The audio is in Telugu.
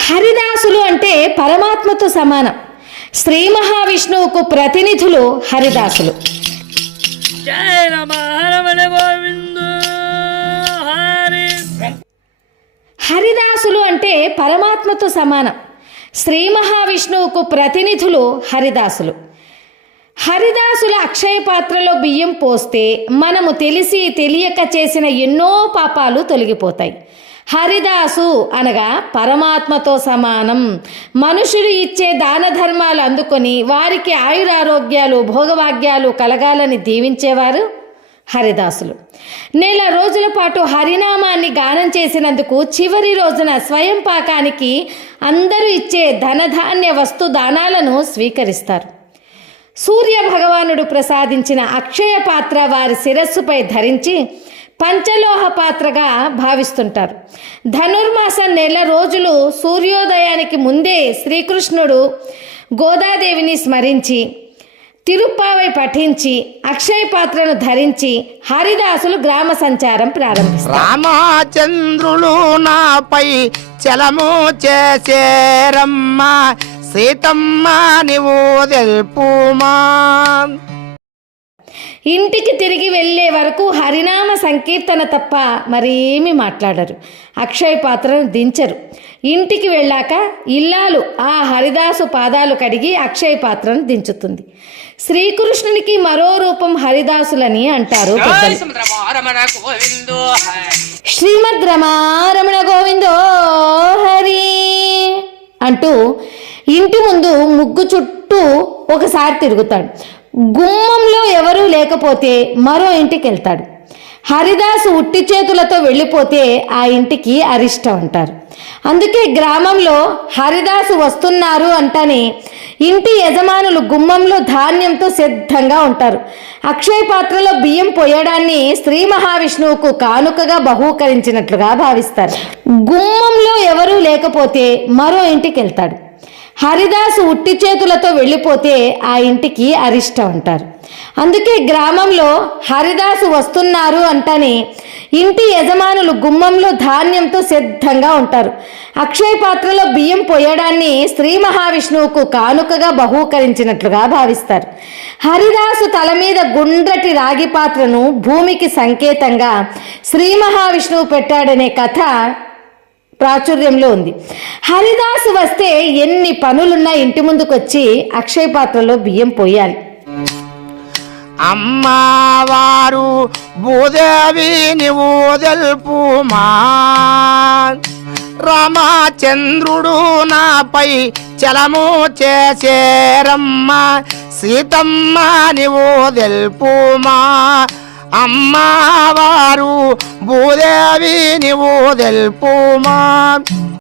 హరిదాసులు అంటే పరమాత్మతో సమానం. శ్రీ మహావిష్ణువుకు ప్రతినిధులు హరిదాసులు. హరిదాసులు అంటే పరమాత్మతో సమానం. శ్రీ మహావిష్ణువుకు ప్రతినిధులు హరిదాసులు. హరిదాసుల అక్షయ పాత్రలో బియ్యం పోస్తే మనము తెలిసి తెలియక చేసిన ఎన్నో పాపాలు తొలగిపోతాయి. హరిదాసు అనగా పరమాత్మతో సమానం. మనుషులు ఇచ్చే దాన ధర్మాలు అందుకొని వారికి ఆయురారోగ్యాలు భోగభాగ్యాలు కలగాలని దీవించేవారు హరిదాసులు. నెల రోజుల పాటు హరినామాన్ని గానం చేసినందుకు చివరి రోజున స్వయం పాకానికి అందరూ ఇచ్చే ధనధాన్య వస్తు దానాలను స్వీకరిస్తారు. సూర్య భగవానుడు ప్రసాదించిన అక్షయ పాత్ర వారి శిరస్సుపై ధరించి పంచలోహ పాత్రగా భావిస్తుంటారు. ధనుర్మాసం నెల రోజులు సూర్యోదయానికి ముందే శ్రీకృష్ణుడు గోదాదేవిని స్మరించి తిరుప్పావై పఠించి అక్షయ పాత్రను ధరించి హరిదాసులు గ్రామ సంచారం ప్రారంభిస్తారు. రామచంద్రులు నాపై చలము చేసేరమ్మ సీతమ్మ నీవు తెలుపుమా. ఇంటికి తిరిగి వెళ్ళే వరకు హరినామ సంకీర్తన తప్ప మరేమీ మాట్లాడరు. అక్షయ పాత్రను దించరు. ఇంటికి వెళ్ళాక ఇల్లాలు ఆ హరిదాసు పాదాలు కడిగి అక్షయ పాత్రను దించుతుంది. శ్రీకృష్ణునికి మరో రూపం హరిదాసులని అంటారు పెద్దలు. శ్రీమద్ రమారమణ గోవిందో హరి అంటూ ఇంటి ముందు ముగ్గు చుట్టూ ఒకసారి తిరుగుతాడు. గుమ్మంలో ఎవరూ లేకపోతే మరో ఇంటికి వెళ్తాడు. హరిదాసు ఉట్టి చేతులతో వెళ్ళిపోతే ఆ ఇంటికి అరిష్టం అంటారు. అందుకే గ్రామంలో హరిదాసు వస్తున్నారు అంటని ఇంటి యజమానులు గుమ్మంలో ధాన్యంతో సిద్ధంగా ఉంటారు. అక్షయ పాత్రలో బియ్యం పోయడాన్ని శ్రీ మహావిష్ణువుకు కానుకగా బహూకరించినట్లుగా భావిస్తారు. గుమ్మంలో ఎవరూ లేకపోతే మరో ఇంటికి వెళ్తాడు. హరిదాసు ఉట్టి చేతులతో వెళ్ళిపోతే ఆ ఇంటికి అరిష్టం అంటారు. అందుకే గ్రామంలో హరిదాసు వస్తున్నారు అంటని ఇంటి యజమానులు గుమ్మంలో ధాన్యంతో సిద్ధంగా ఉంటారు. అక్షయ పాత్రలో బియ్యం పోయడాన్ని శ్రీ మహావిష్ణువుకు కానుకగా బహూకరించినట్లుగా భావిస్తారు. హరిదాసు తల మీద గుండ్రటి రాగి పాత్రను భూమికి సంకేతంగా శ్రీ మహావిష్ణువు పెట్టాడనే కథ ప్రాచుర్యంలో ఉంది. హరిదాసు వస్తే ఎన్ని పనులున్నా ఇంటి ముందుకు వచ్చి అక్షయ పాత్రలో బియ్యం పోయాలి. అమ్మవారు భూదేవి నీవు తెలుపుమా. రామచంద్రుడు నాపై చలము చేసేరమ్మ సీతమ్మ నీవు తెలుపుమా. అమ్మవారు భూదేవి నీవు తెలుపుమా.